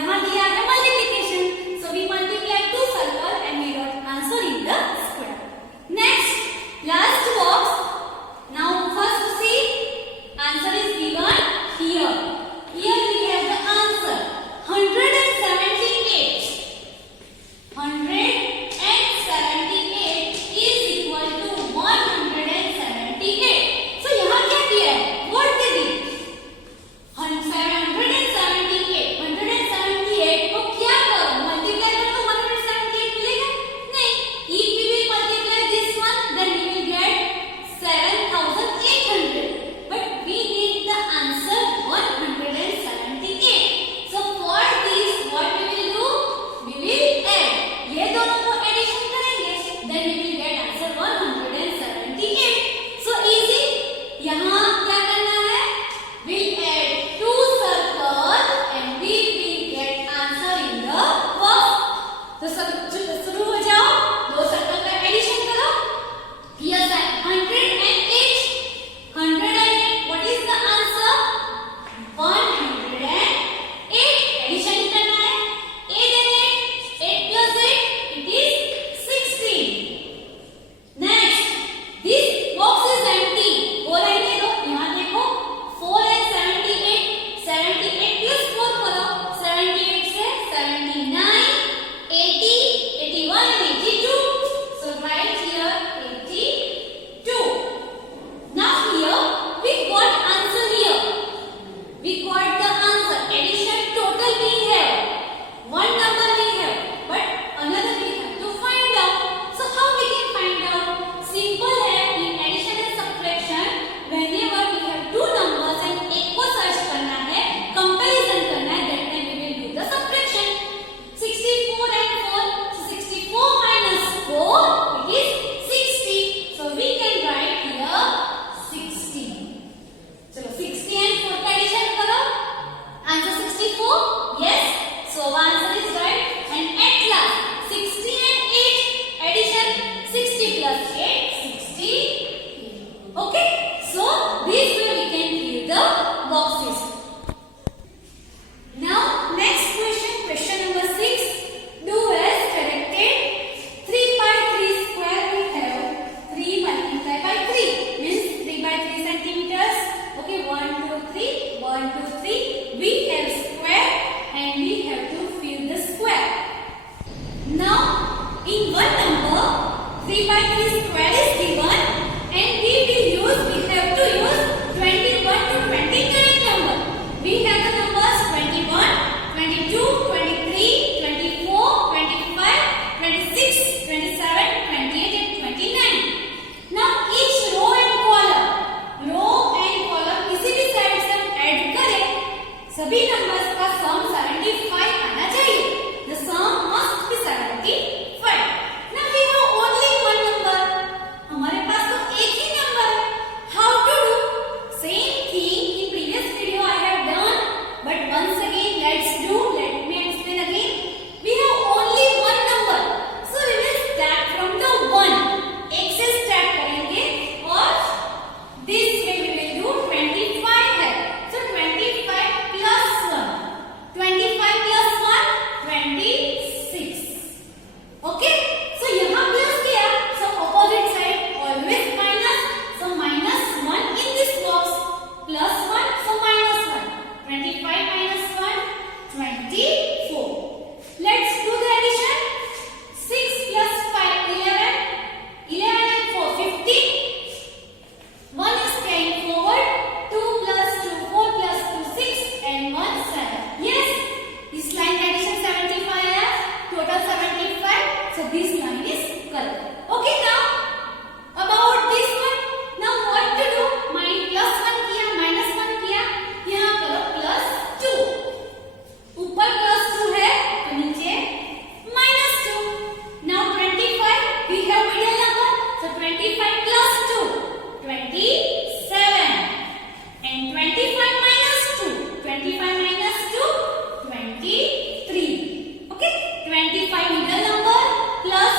यहाँ दिया है multiplication, so we multiply two circle and we got answer in the square. Next, last box. Now first see, answer is given here. Here we have the answer 178. 178 is equal to 178. So यहाँ क्या किया है? What did it? 178 को क्या करो? Multiply करो तो 178 मिलेगा? नहीं. If we will multiply this one, then we will get 7,800. But we need the answer 178. So for this, what we will do? We will add. ये दोनों को addition करेंगे, then we will get answer 178. So easy. यहाँ क्या करना है? We'll add two circles and we will get answer in the box. तो सब शुरू हो जाओ. दो सर्कल का एडिशन करो. Here 108. 108. What is the answer? 108. Addition करना है. 8 and 8 plus 8, it is 16. Next, this box is empty. और रहने दो. यहाँ देखो 4 and 78. 78 plus 4 करो. 78 से 79, 80, 81 and 82. So write here 82. Now here we got answer here. We got the answer. Addition total we have. One number we have, but another we have to find out. So how we can find out? Simple है. In addition and subtraction, whenever we have two numbers and एक को search करना है, comparison करना है, that time we will do the subtraction. 64 and 4. So 64 minus 4, it is 60. So we can write here 60. चलो 60 and 4 का addition करो. Answer 64? Yes. So answer is right. And at last 60 and 8 addition, 60 plus 8, 60. Okay. So this way we can fill the boxes. Now next question, question number 6. Do as corrected. 3 by 3 square we have 3 multiplied by 3 means 3 by 3 centimeters. Okay, 1, 2, 3, 1, 2, 3. We have square and we have to fill the square. Now, in one number, 3 by 3 square is given and we have to use 21 to 20 correct number. We have the numbers 21, 22, 23, 24, 25, 26, 27, 28 and 29. Now each row and column किसी भी side से हम add करें, सभी numbers का सम 75 आना चाहिए. The sum must be 75. Now we have only one number. हमारे पास तो एक ही नंबर है. How to do? Same thing in previous video I have done, but once again let's do. Let me explain again. We have only one number, so we will start from the 1. एक से start करेंगे और this way we will do 25 है. So 25 plus 1. 25 plus 1, 26. Okay? So यहाँ plus किया. So opposite side always minus. So minus 1 in this box. Plus 1, so minus 1. 25 minus 1, 24. Let's do the addition. 6 plus 5, 11. 11 and 4, 15. 1 is carrying forward. 2 plus 2, 4 plus 2, 6 and 1, 7. Yes, this line addition 75 है. Total 75. So this line is correct. Okay, now about this one. Now what to do? Plus 1 किया, minus 1 किया. यहाँ करो plus 2. ऊपर plus 2 है तो नीचे minus 2. Now 25 we have middle number. So 25 plus 2, 27. And 25 minus 2, 25 minus 2, 23. Okay, 25 middle number plus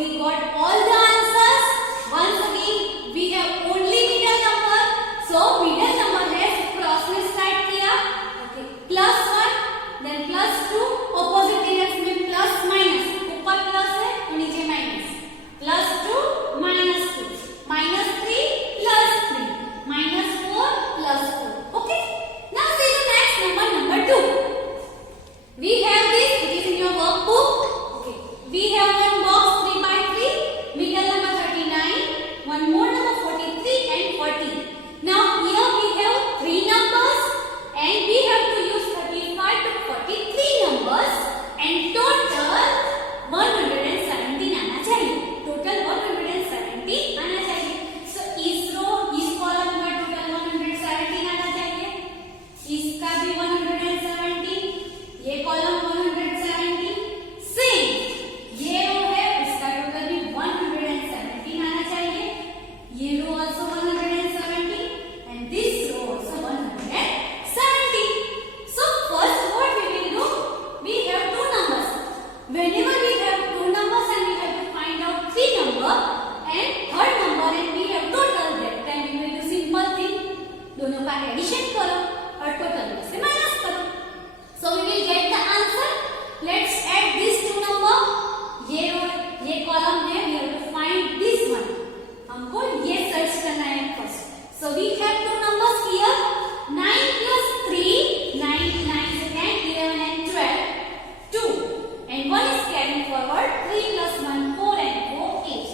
we got all the answers. Once again, we have only middle number. So middle number has cross में start किया. Okay. +1, then +2. Opposite direction में plus minus. ऊपर plus है तो नीचे minus. +2, -2, -3, +3, -4, +4. Okay. Now see the next number, number 2. We have this. It is in your workbook. Okay. We have one box 3x3. Middle number 39. One more number 43 and 40. Now here we have 3 numbers and we have to use 35 to 43 numbers and total 117 आना चाहिए. Total 117 आना चाहिए. So इस column का total 117 आना चाहिए. इसका भी 117. ये column 117. Same. ये रो है उसका total भी 117 आना चाहिए. ये रो also 117 and this row also 117. So first what we will do, we have two numbers. Whenever we have two numbers and we have to find out three number and third number and we have total, that time we will do simple thing. दोनों का addition करो और total में से minus करो. So we will get the answer. Let's add these two number. ये column है, we have to find this one. हमको ये सर्च करना है first. So we have two numbers here. 9 plus 3, 9, 9 is 10, 11 and 12, 2. And 1 is carrying forward. 3 plus 1, 4 and 4, 8.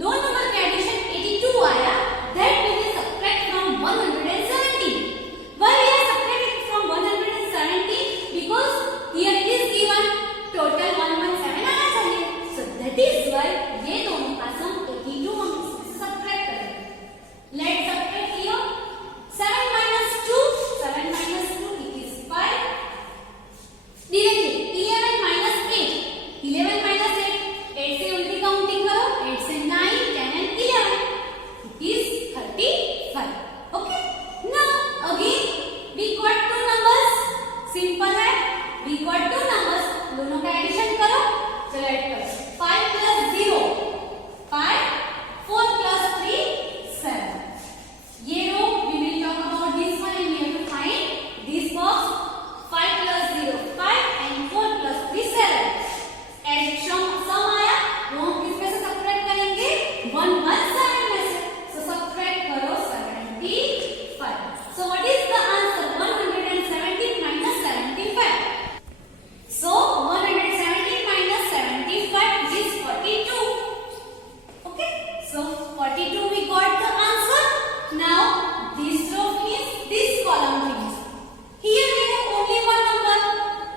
दो number का addition 82 आया. That we will subtract from 117. Why we are subtracting from 117? Because here it is given total 117 आना चाहिए. So that is why ये दोनों का सम 82 हम इसमें subtract करेंगे. Let's subtract here. 7 minus 2, 7 minus 2, it is 5. Directly 11 minus 8, 11 minus 8, 8 से उल्टी काउंटिंग करो. 8 से 9, 10 and 11, it is 35. Okay. Now again we got two numbers. Simple है. We got two numbers. दोनों का एडिशन करो. चलो ऐड करो. 5 plus 0, 5. 4 plus 3, 7. ये रो we will talk about this one and we have to find this box. 5 plus 0, 5 and 4 plus 3, 7. Addition sum आया. वो हम किसमें से subtract करेंगे? 117 में से. So subtract करो 75. So what is the answer? 117 minus 75. So 117 minus 75 is 42. Okay. So 42 we got the answer. Now this row is this column is. Here we have only one number.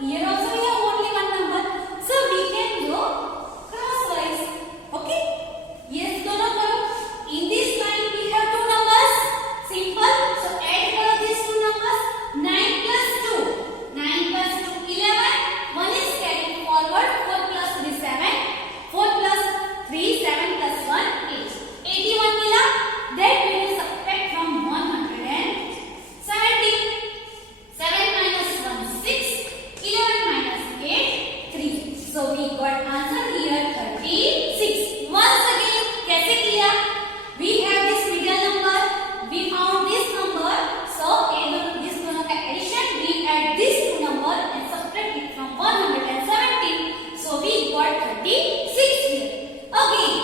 Here also we have only one number. So we can go crosswise. Okay. Yes, दोनों करो. In this line we have two numbers. Simple. So add करो these two numbers. 9 plus 2. 9 plus 2, 11. 1 is carrying forward. 4 plus 3, 7. 4 plus 3, 7 plus 1, 8. 81 मिला. That we will subtract from 170. 7 minus 1, 6. 11 minus 8, 3. So we got answer here 36. Once again, कैसे किया? We have this middle number. We found this number. So this दोनों का addition, we add this two number and subtract it from 117. So we got 36 here. Again,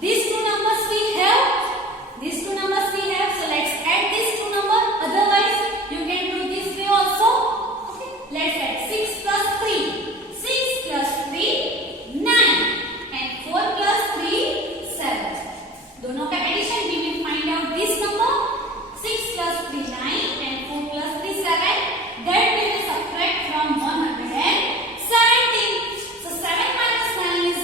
these two numbers we have. These two numbers we have. So let's add these two numbers. Otherwise, you can do this way also. Okay. Let's add 6 plus 3. 6 plus 3, 9. And 4 plus 3, 7. दोनों का addition we will find out this number. 6 plus 3, 9 and 4 plus 3, 7. That we will subtract from 117. So 7 minus 9 is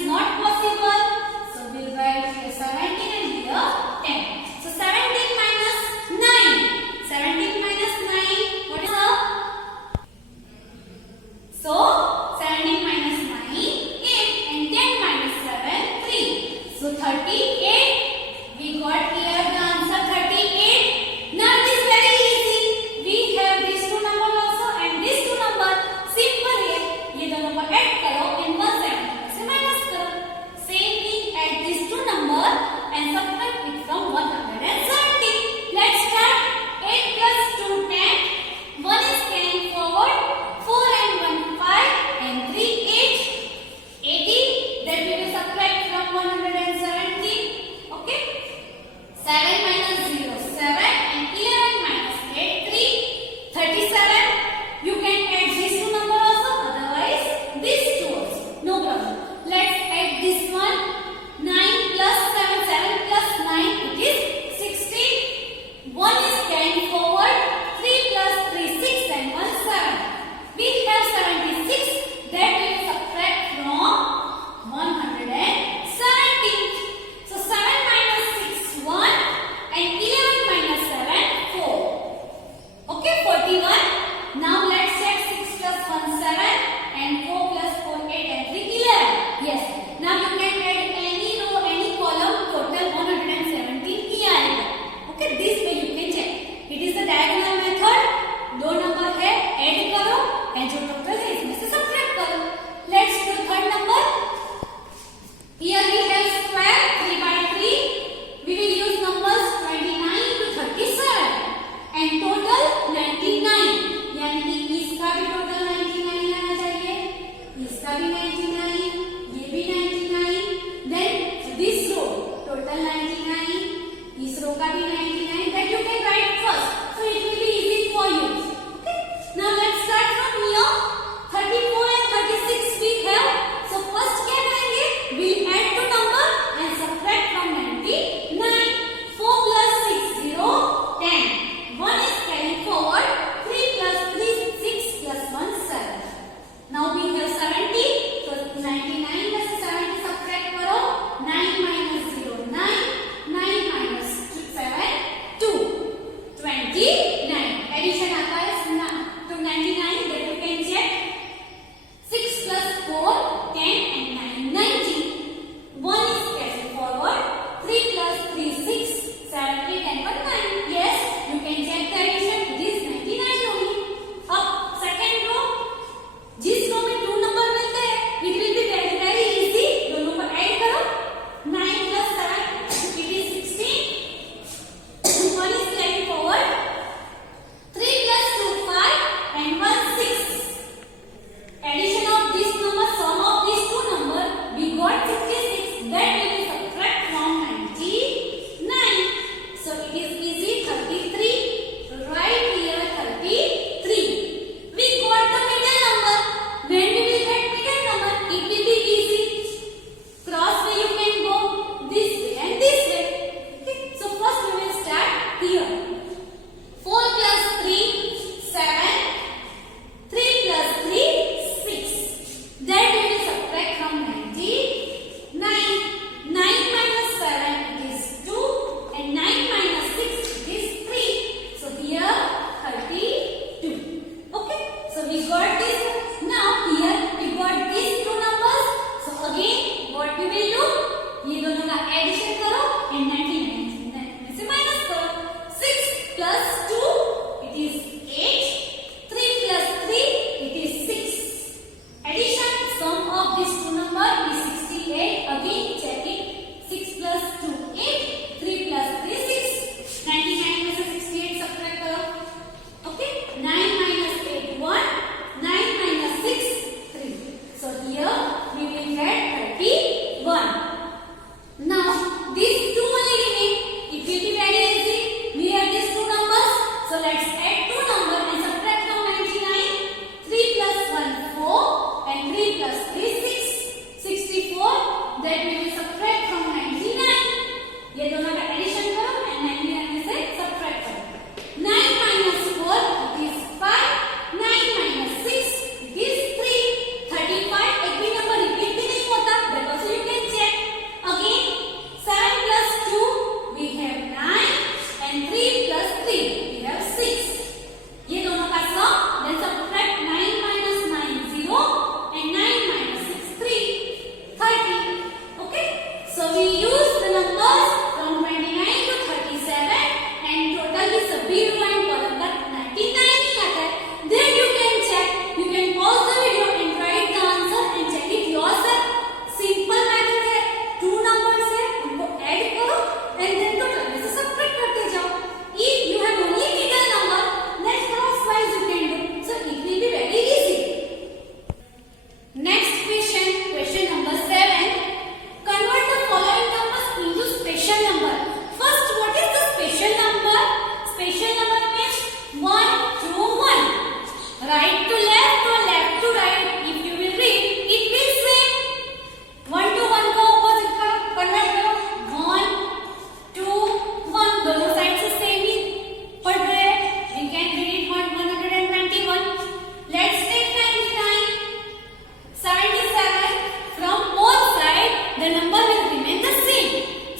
the number will remain the same.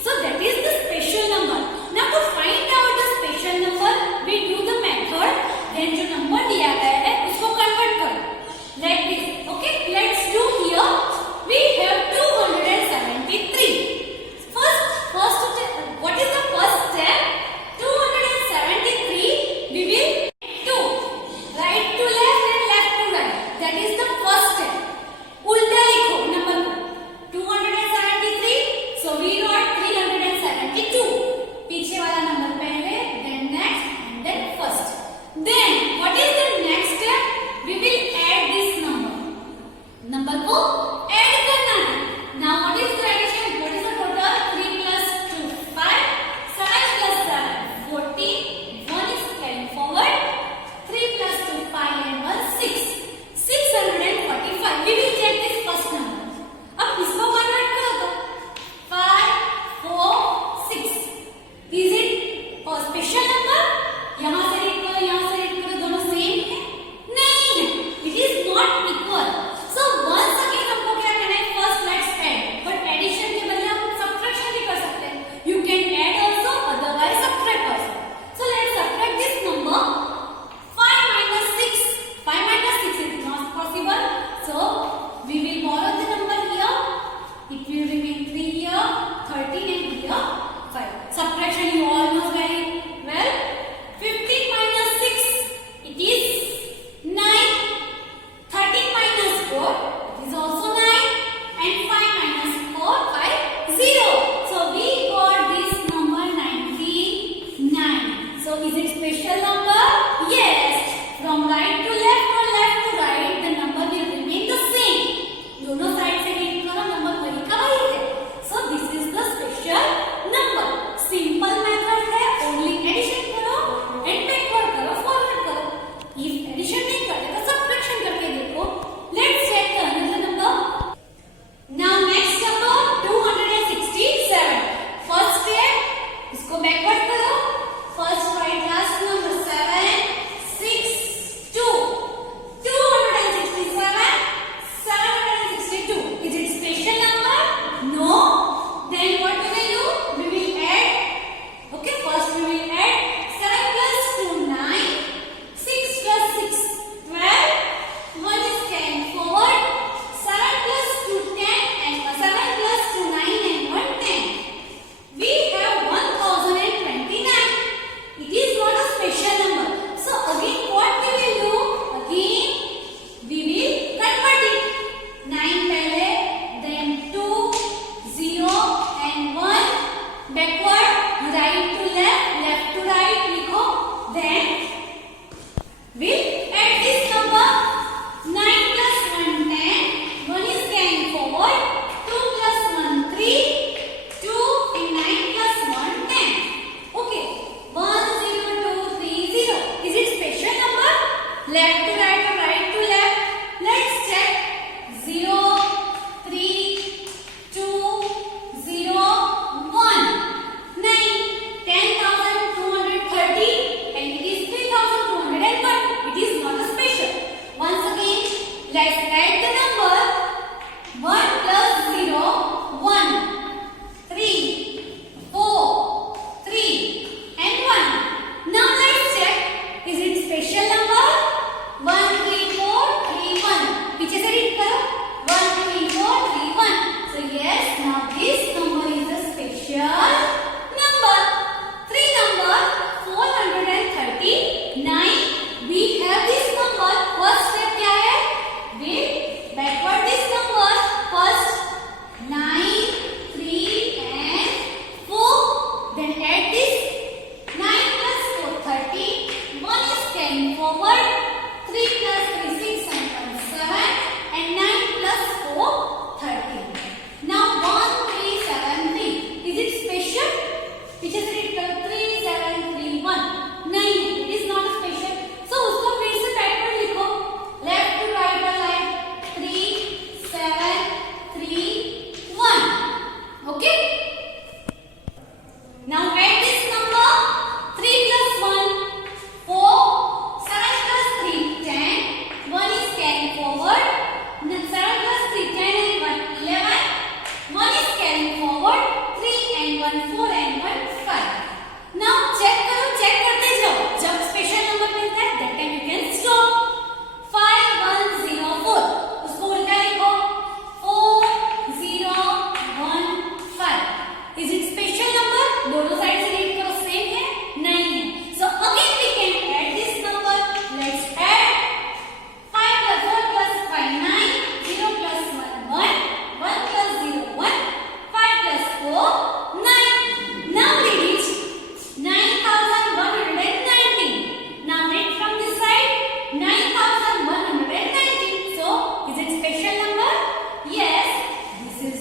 So that is the special number. Now to find out the special number, we do the method. Then जो number दिया गया है उसको convert करो. Like this. Okay, let's do here. We have 273. First, what is the first step? 273. We will do right to left and left to right. That is the first step. उल्टा लिखो number को. 273. So we wrote 372. पीछे वाला number पहले, then next, and then first. Then what is the next step? We will add this number. Number को add करना है. Now what is the addition? What is the total? 3 plus 2 5, 7 plus 7 14. 1 is carrying forward. 3 plus 2 5 and 1 6. 645. We will check this first number. अब इसको convert करो तो 5 4 6. Is it a special number? यहाँ से read करो, यहाँ से read करो, दोनों same है? नहीं है. It is not equal. So once again हमको क्या करना है? First let's add. But addition के बदले हम subtraction भी कर सकते हैं. You can add also, otherwise subtract also. So let's subtract this number. 5 minus 6. 5 minus 6 is not possible. So we will borrow the number here. It will remain 3 here, 13 and here 5. Subtraction you all know very well. 15 minus 6, it is 9. 13 minus 4, it is also 9. And 5 minus 4, 5, 0. So we got this number 99. So is it special number? Yes. From right to left or left to right, the number will remain the same. दोनों side से read करो, number वही का वही है. So this is the special number. Simple method है, only addition करो and backward करो, forward करो. If addition नहीं करते तो subtraction करके देखो. Let's check another number. Now next number 267. First step, इसको backward करो. First write last number 7 6 2. 267 762. Is it special number? No. Then what we will do? We will add. Okay, first we will add 7 plus 2 9, 6 plus 6 12, 1 is carrying forward, 7 plus 2 10 and 7 plus 2 9 and 1 10. We have 1029. It is not a special number. So again what we will do? Again we will convert it. 9 पहले, then 2 0 and 1. Backward, right to left, left to right लिखो. Then we'll add this number. 9 plus 1 10. 1 is carrying forward. 2 plus 1 3. 2 and 9 plus 1 10. Okay. 1 0 2 3 0. Is it special number? Left to right or right to left? Let's check. 0 3 2 0 1.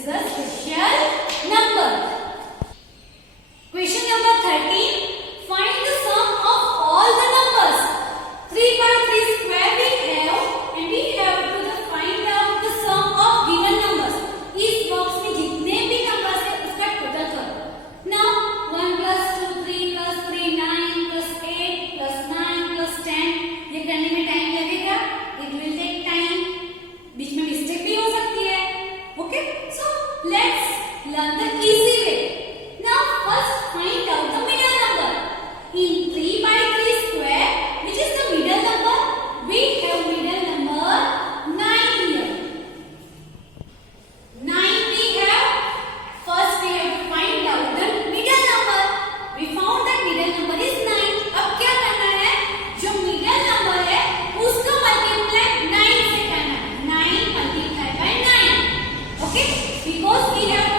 is the special number. Question number 13. Find the sum of all the numbers. 3 by 3 square we have and we have to find out the sum of given numbers. इस box में जितने भी numbers है उसका total करो. Now 1 plus 2 3 plus 3 9 plus 8 plus 9 plus 10. ये करने में टाइम लगेगा. It will take time. बीच में मिस्टेक भी हो सकती है. Okay? So let's learn the easy way. Now first find out the middle number. In 3 by 3 square, which is the middle number? We have middle number 9 here. 9 we have. First we have to find out the middle number. We found that middle number is 9. अब क्या करना है? जो middle number है उसको multiply 9 से करना है. 9 multiplied by 9. Okay? Because we have